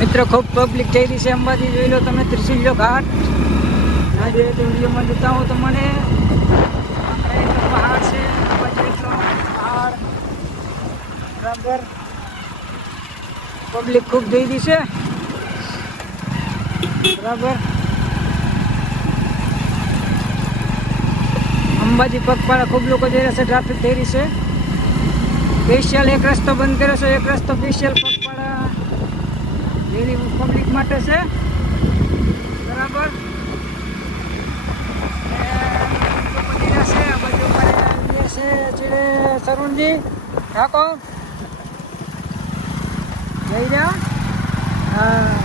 મિત્રો ખૂબ પબ્લિક થઈ રહી છે અંબાજી. જોઈ લો તમે ત્રિશુલ્યો ઘાટ. આજે વિડીયોમાં જોતા હો તમને પહાડ છે, અંબાજી એટલો પહાડ બરાબર. પબ્લિક ખૂબ થઈ રહી છે બરાબર. અંબાજી પગપાળા ખૂબ લોકો જઈ રહ્યા છે. ટ્રાફિક થઈ રહી છે. સ્પેશિયલ એક રસ્તો બંધ કર્યો છે. એક રસ્તો સ્પેશિયલ પગપાળા જેવી પબ્લિક માટે છે બરાબર. આ બાજુ છે સરુણજી ઠાકોર જઈ રહ્યા. હા